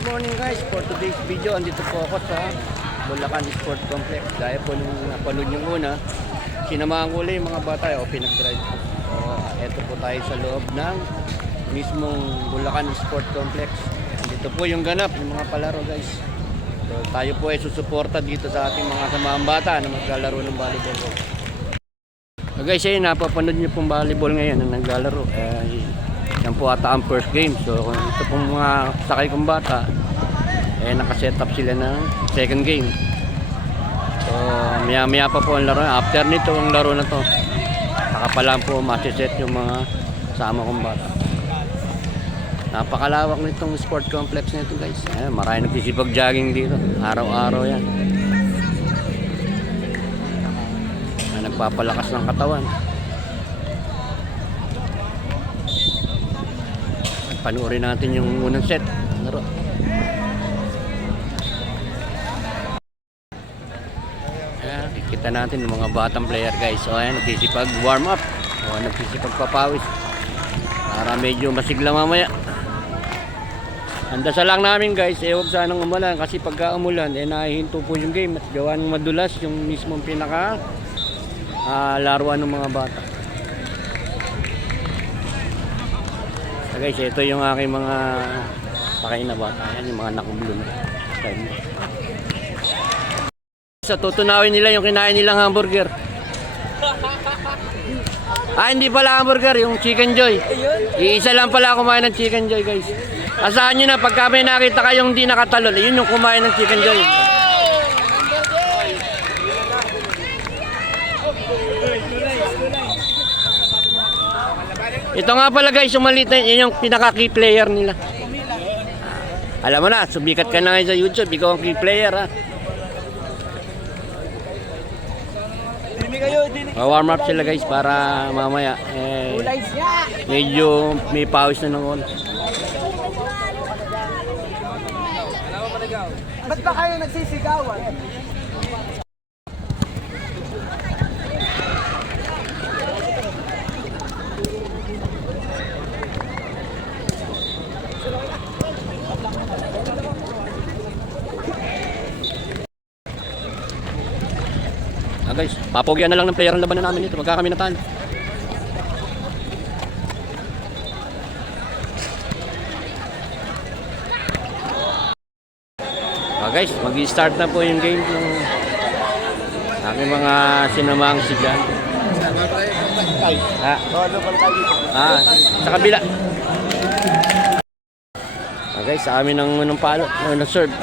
Good morning guys, for today's video andito po ako sa Bulacan Sport Complex. Gaya po nung napanood yung una, sinamahan ko ulit yung mga bata o pinag-drive ko. So eto po tayo sa loob ng mismong Bulacan Sport Complex. Andito po yung ganap, yung mga palaro guys. So tayo po ay susuporta dito sa ating mga samahang bata na maglalaro ng volleyball. So guys, ayun, napapanood nyo pong volleyball ngayon na naglalaro. Yan po ata ang first game. So kung ito pong mga sakay kong bata, nakaset up sila ng second game. So maya maya pa po ang laro. After nito ang laro na to, saka pa lang po masiset yung mga sama kong bata. Napakalawak nitong sport complex na ito guys. Marami nagsisipag jogging dito, araw-araw yan. Nagpapalakas ng katawan. Panuorin natin yung unang set laro. Kikita natin yung mga batang player guys. So ayan, nagsisipag warm up o nagsisipag papawis para medyo masigla mamaya. Ang dasal lang namin guys, huwag sanang umulan kasi pagka umulan nahihinto po yung game at gawa ng madulas yung mismong pinaka laruan ng mga bata. So guys, ito yung aking mga sakay na bata. Yan yung mga nakublo na. So tutunawin nila yung kinain nilang hamburger. Hindi pala hamburger, yung Chicken Joy. Iisa lang pala kumain ng Chicken Joy guys. Asahan nyo na pagka may nakita kayong hindi nakatalon, yun yung kumain ng Chicken Joy. Ito nga pala guys, yung maliit na yun yung pinaka-key player nila. Alam mo na, sumikat ka na ngayon sa YouTube, ikaw ang key player ha. Warm up sila guys para mamaya medyo may pawis na ng on. Ba't ba kayo nagsisigawan? Guys, papogyan na lang ng player ang labanan namin dito. Magka kami natalo. Guys, mag-i-start na po yung game ng aking mga sinamang sigan. Sa kabila. Guys, sa amin ng unang palo, unang serve.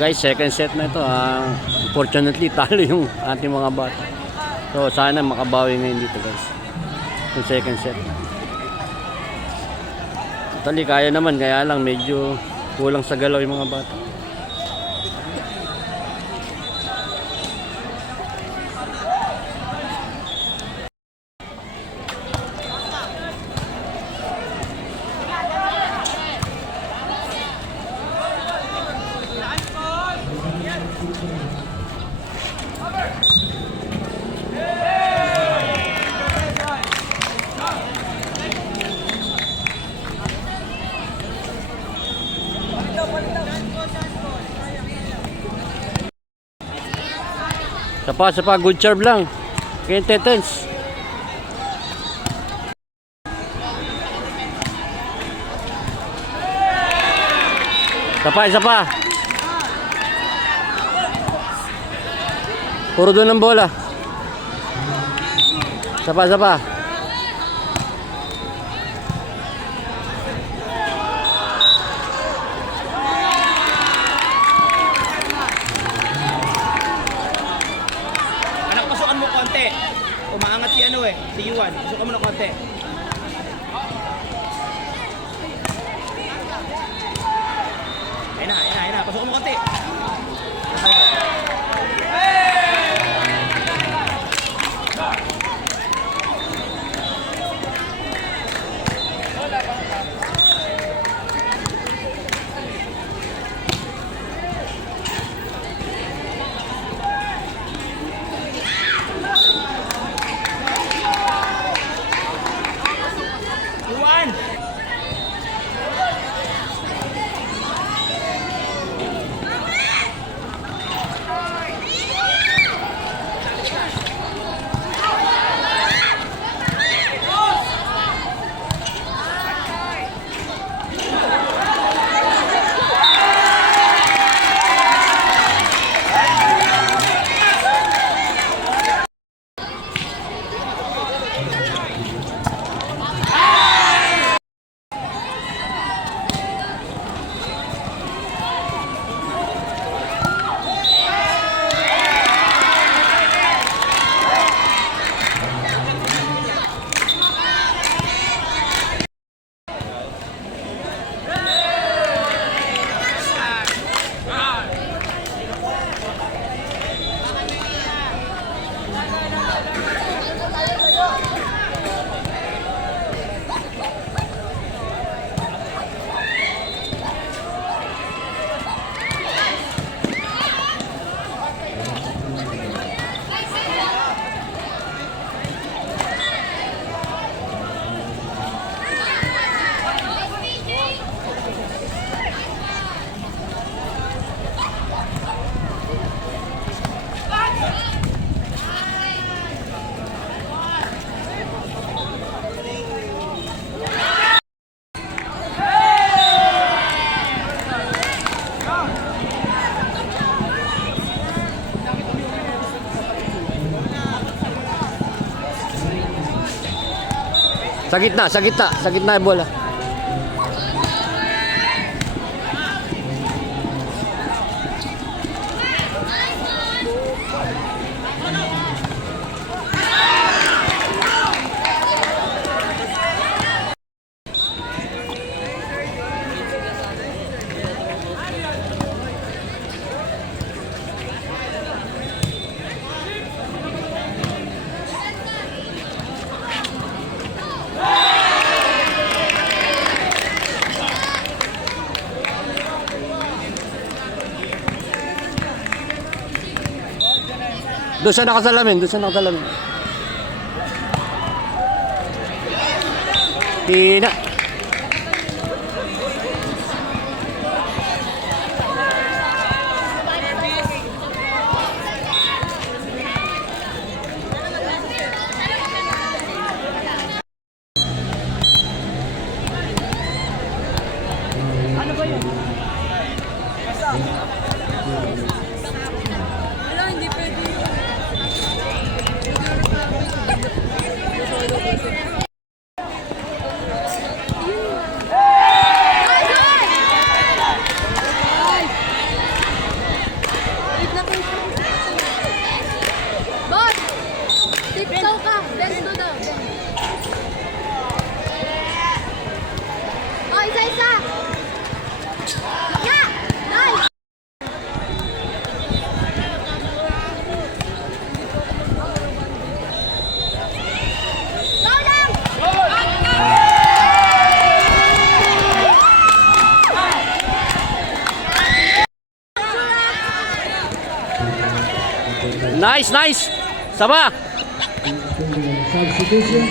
Guys, second set na ito. Unfortunately, talo yung ating mga bata. So, sana makabawi ngayon dito, guys. Yung second set. Totally, kaya naman. Kaya lang, medyo kulang sa galaw yung mga bata. Sapa, good serve lang. Kaya tetens. Isa pa. Puro doon ang bola. Isa pa. Anak, pasukan mo konti. Umaangat si si Yuan. Pasukan mo na konti. Ayun na. Pasukan mo konti. Yuan! Sa gitna yung bola. Doon siya nakasalamin. Tina. Ano ba yun? Wala, hindi pwede yun. Nice, nice. Sama. Substitution.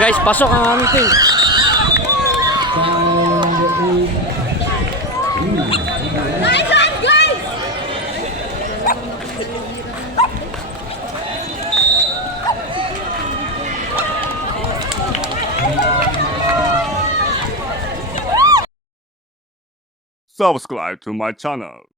Guys, pasok ang aming team. Nice one, guys! Subscribe to my channel.